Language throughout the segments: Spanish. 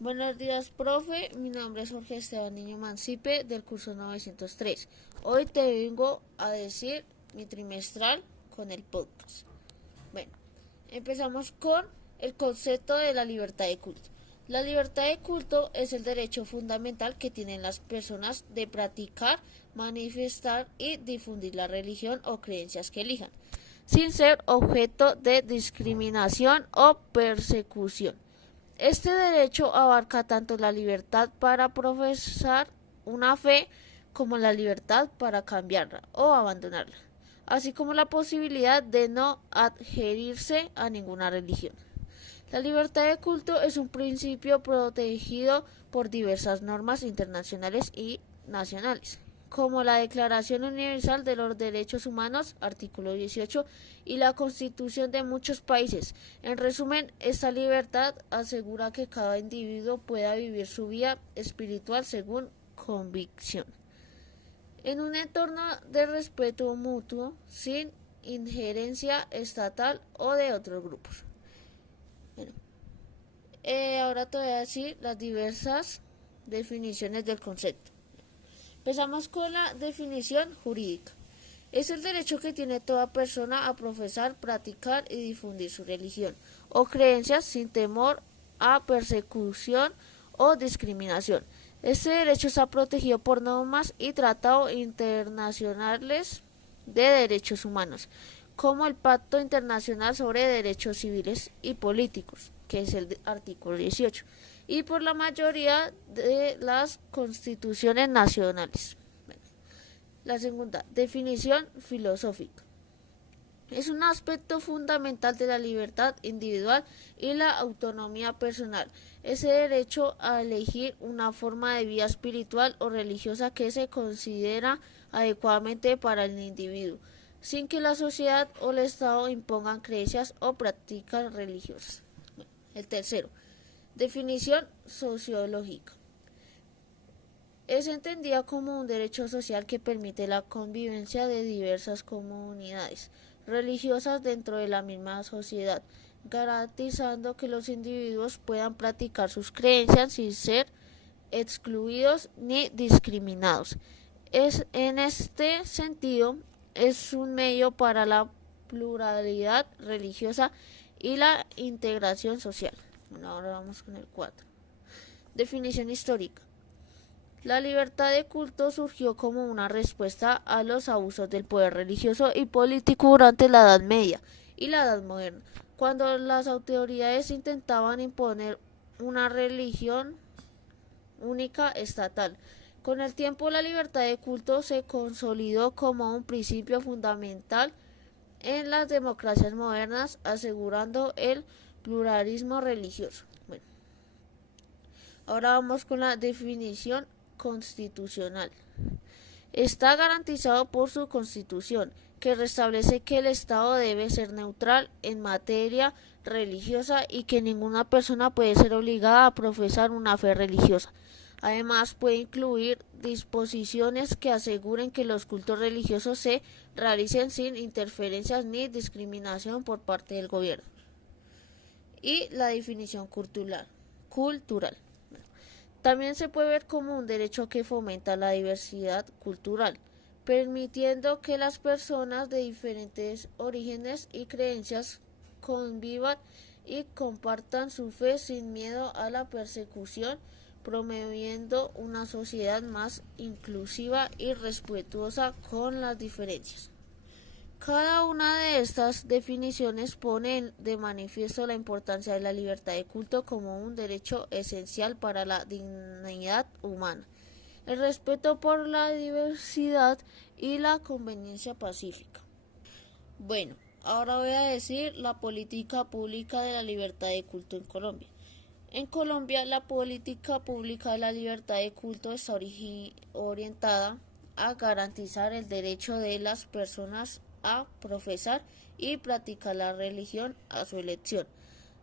Buenos días, profe. Mi nombre es Jorge Esteban Niño Mancipe del curso 903. Hoy te vengo a decir mi trimestral con el podcast. Bueno, empezamos con el concepto de la libertad de culto. La libertad de culto es el derecho fundamental que tienen las personas de practicar, manifestar y difundir la religión o creencias que elijan, sin ser objeto de discriminación o persecución. Este derecho abarca tanto la libertad para profesar una fe como la libertad para cambiarla o abandonarla, así como la posibilidad de no adherirse a ninguna religión. La libertad de culto es un principio protegido por diversas normas internacionales y nacionales, como la Declaración Universal de los Derechos Humanos, artículo 18, y la Constitución de muchos países. En resumen, esta libertad asegura que cada individuo pueda vivir su vida espiritual según convicción, en un entorno de respeto mutuo, sin injerencia estatal o de otros grupos. Bueno, ahora te voy a decir las diversas definiciones del concepto. Empezamos con la definición jurídica. Es el derecho que tiene toda persona a profesar, practicar y difundir su religión o creencias sin temor a persecución o discriminación. Este derecho está protegido por normas y tratados internacionales de derechos humanos, como el Pacto Internacional sobre Derechos Civiles y Políticos, que es el artículo 18, y por la mayoría de las constituciones nacionales. La segunda, definición filosófica. Es un aspecto fundamental de la libertad individual y la autonomía personal. Ese derecho a elegir una forma de vida espiritual o religiosa que se considera adecuadamente para el individuo, sin que la sociedad o el Estado impongan creencias o prácticas religiosas. El tercero, definición sociológica. Es entendida como un derecho social que permite la convivencia de diversas comunidades religiosas dentro de la misma sociedad, garantizando que los individuos puedan practicar sus creencias sin ser excluidos ni discriminados. En este sentido, es un medio para la pluralidad religiosa y la integración social. Bueno, ahora vamos con el 4. Definición histórica. La libertad de culto surgió como una respuesta a los abusos del poder religioso y político durante la Edad Media y la Edad Moderna, cuando las autoridades intentaban imponer una religión única estatal. Con el tiempo, la libertad de culto se consolidó como un principio fundamental en las democracias modernas, asegurando el pluralismo religioso. Bueno, ahora vamos con la definición constitucional. Está garantizado por su Constitución, que restablece que el Estado debe ser neutral en materia religiosa y que ninguna persona puede ser obligada a profesar una fe religiosa. Además, puede incluir disposiciones que aseguren que los cultos religiosos se realicen sin interferencias ni discriminación por parte del gobierno. Y la definición cultural. También se puede ver como un derecho que fomenta la diversidad cultural, permitiendo que las personas de diferentes orígenes y creencias convivan y compartan su fe sin miedo a la persecución, promoviendo una sociedad más inclusiva y respetuosa con las diferencias. Cada una de estas definiciones pone de manifiesto la importancia de la libertad de culto como un derecho esencial para la dignidad humana, el respeto por la diversidad y la conveniencia pacífica. Bueno, ahora voy a decir la política pública de la libertad de culto en Colombia. En Colombia, la política pública de la libertad de culto está orientada a garantizar el derecho de las personas a profesar y practicar la religión a su elección,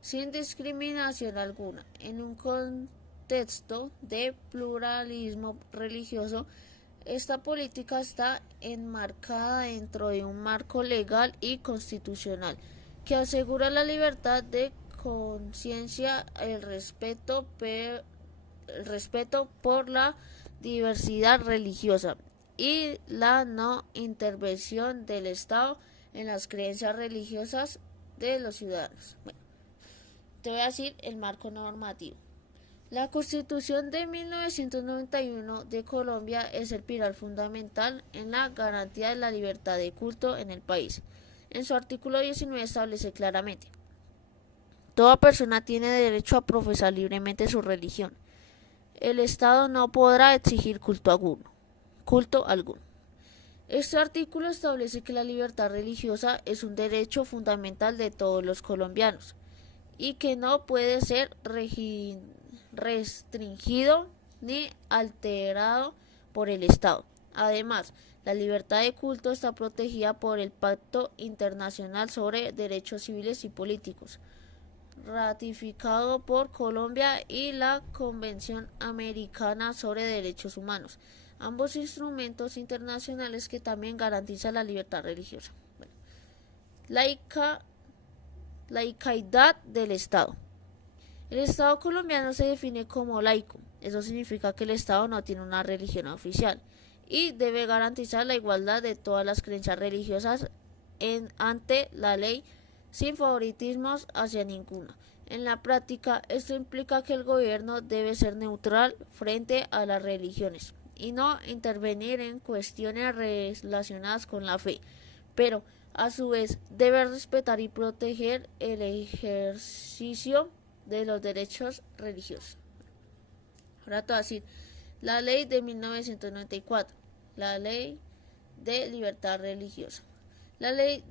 sin discriminación alguna, en un contexto de pluralismo religioso. Esta política está enmarcada dentro de un marco legal y constitucional que asegura la libertad de conciencia el respeto por la diversidad religiosa y la no intervención del Estado en las creencias religiosas de los ciudadanos. Bueno, te voy a decir el marco normativo. La Constitución de 1991 de Colombia es el pilar fundamental en la garantía de la libertad de culto en el país. En su artículo 19 establece claramente: toda persona tiene derecho a profesar libremente su religión. El Estado no podrá exigir culto alguno. Este artículo establece que la libertad religiosa es un derecho fundamental de todos los colombianos y que no puede ser restringido ni alterado por el Estado. Además, la libertad de culto está protegida por el Pacto Internacional sobre Derechos Civiles y Políticos, ratificado por Colombia, y la Convención Americana sobre Derechos Humanos, ambos instrumentos internacionales que también garantizan la libertad religiosa. Bueno, laicidad del Estado. El Estado colombiano se define como laico. Eso significa que el Estado no tiene una religión oficial y debe garantizar la igualdad de todas las creencias religiosas ante la ley, sin favoritismos hacia ninguna. En la práctica, esto implica que el gobierno debe ser neutral frente a las religiones y no intervenir en cuestiones relacionadas con la fe, pero a su vez debe respetar y proteger el ejercicio de los derechos religiosos. Ahora te voy a decir la ley de 1994, la ley de libertad religiosa. La ley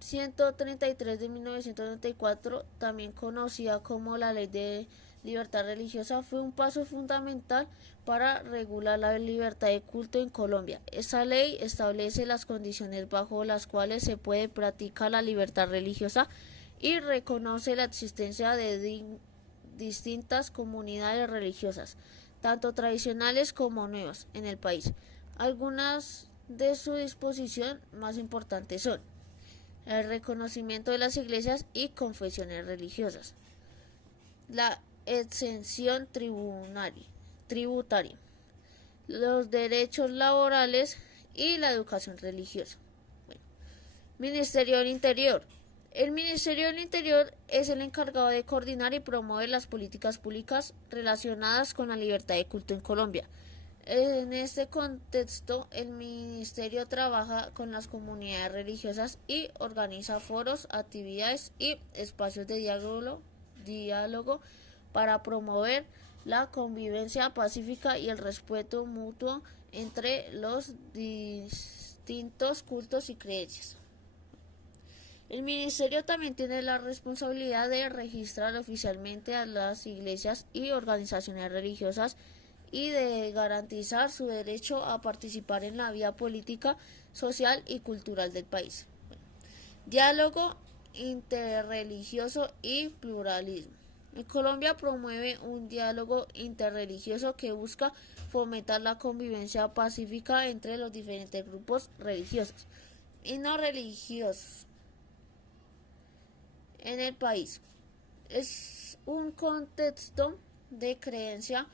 133 de 1994, también conocida como la Ley de Libertad Religiosa, fue un paso fundamental para regular la libertad de culto en Colombia. Esta ley establece las condiciones bajo las cuales se puede practicar la libertad religiosa y reconoce la existencia de distintas comunidades religiosas, tanto tradicionales como nuevas, en el país. Algunas de sus disposiciones más importantes son: el reconocimiento de las iglesias y confesiones religiosas, la exención tributaria, los derechos laborales y la educación religiosa. Bueno, Ministerio del Interior. El Ministerio del Interior es el encargado de coordinar y promover las políticas públicas relacionadas con la libertad de culto en Colombia. En este contexto, el Ministerio trabaja con las comunidades religiosas y organiza foros, actividades y espacios de diálogo para promover la convivencia pacífica y el respeto mutuo entre los distintos cultos y creencias. El Ministerio también tiene la responsabilidad de registrar oficialmente a las iglesias y organizaciones religiosas y de garantizar su derecho a participar en la vida política, social y cultural del país. Diálogo interreligioso y pluralismo. En Colombia promueve un diálogo interreligioso que busca fomentar la convivencia pacífica entre los diferentes grupos religiosos y no religiosos en el país. Es un contexto de creencia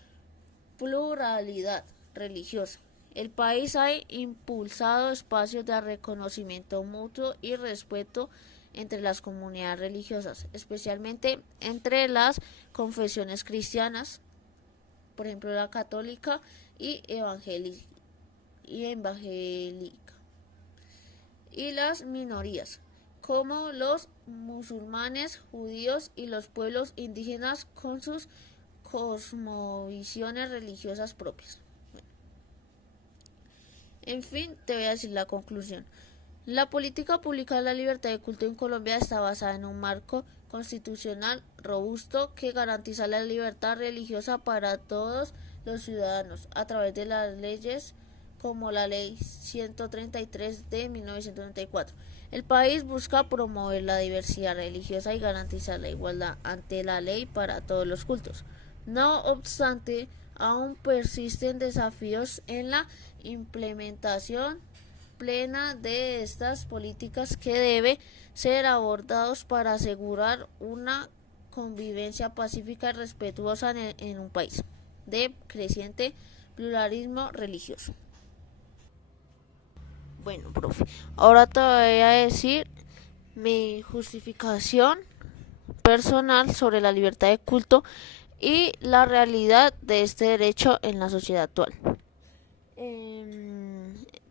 pluralidad religiosa. El país ha impulsado espacios de reconocimiento mutuo y respeto entre las comunidades religiosas, especialmente entre las confesiones cristianas, por ejemplo la católica y evangélica, y las minorías, como los musulmanes, judíos y los pueblos indígenas con sus cosmovisiones religiosas propias. En fin, te voy a decir la conclusión. La política pública de la libertad de culto en Colombia está basada en un marco constitucional robusto que garantiza la libertad religiosa para todos los ciudadanos a través de las leyes como la Ley 133 de 1994. El país busca promover la diversidad religiosa y garantizar la igualdad ante la ley para todos los cultos. No obstante, aún persisten desafíos en la implementación plena de estas políticas que debe ser abordados para asegurar una convivencia pacífica y respetuosa en un país de creciente pluralismo religioso. Bueno, profe, ahora te voy a decir mi justificación personal sobre la libertad de culto y la realidad de este derecho en la sociedad actual.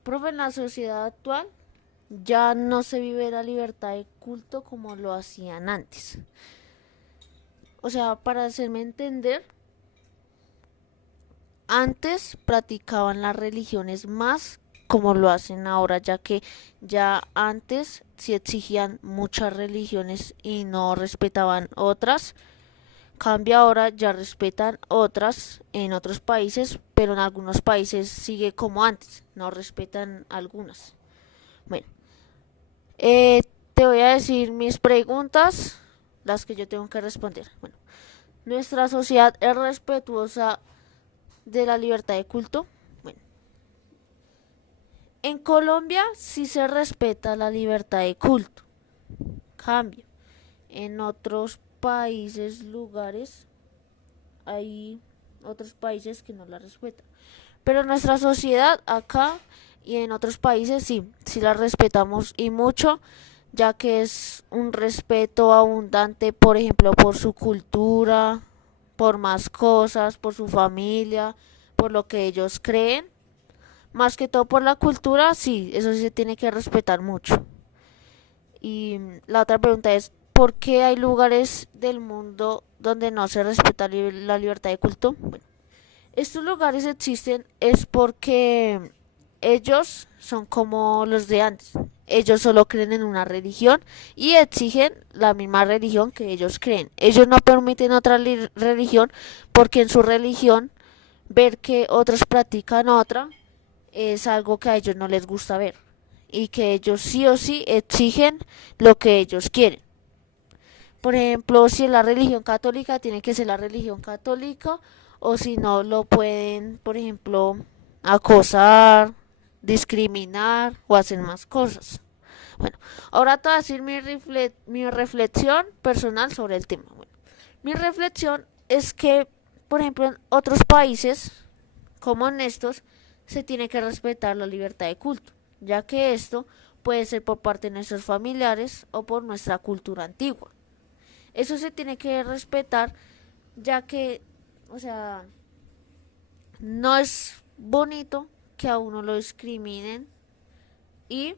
Profe, en la sociedad actual ya no se vive la libertad de culto como lo hacían antes. O sea, para hacerme entender, antes practicaban las religiones más como lo hacen ahora, ya que ya antes sí exigían muchas religiones y no respetaban otras. Cambia ahora, ya respetan otras en otros países, pero en algunos países sigue como antes, no respetan algunas. Bueno, te voy a decir mis preguntas, las que yo tengo que responder. Bueno, ¿nuestra sociedad es respetuosa de la libertad de culto? Bueno, en Colombia sí se respeta la libertad de culto. Cambio, en otros países, lugares, hay otros países que no la respetan. Pero en nuestra sociedad, acá y en otros países, sí la respetamos y mucho, ya que es un respeto abundante, por ejemplo, por su cultura, por más cosas, por su familia, por lo que ellos creen. Más que todo por la cultura, sí, eso sí se tiene que respetar mucho. Y la otra pregunta es, ¿por qué hay lugares del mundo donde no se respeta la libertad de culto? Bueno, estos lugares existen es porque ellos son como los de antes. Ellos solo creen en una religión y exigen la misma religión que ellos creen. Ellos no permiten otra religión porque en su religión ver que otros practican otra es algo que a ellos no les gusta ver y que ellos sí o sí exigen lo que ellos quieren. Por ejemplo, si es la religión católica, tiene que ser la religión católica, o si no, lo pueden, por ejemplo, acosar, discriminar o hacer más cosas. Bueno, ahora te voy a decir mi reflexión personal sobre el tema. Bueno, mi reflexión es que, por ejemplo, en otros países, como en estos, se tiene que respetar la libertad de culto, ya que esto puede ser por parte de nuestros familiares o por nuestra cultura antigua. Eso se tiene que respetar, ya que, o sea, no es bonito que a uno lo discriminen y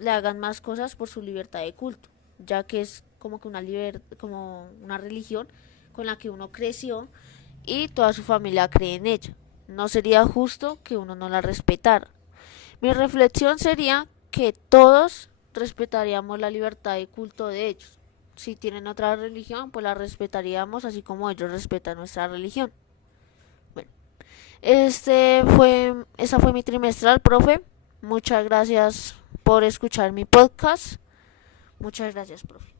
le hagan más cosas por su libertad de culto, ya que es como que como una religión con la que uno creció y toda su familia cree en ella. No sería justo que uno no la respetara. Mi reflexión sería que todos respetaríamos la libertad de culto de ellos. Si tienen otra religión, pues la respetaríamos así como ellos respetan nuestra religión. Bueno, esa fue mi trimestral, profe. Muchas gracias por escuchar mi podcast. Muchas gracias, profe.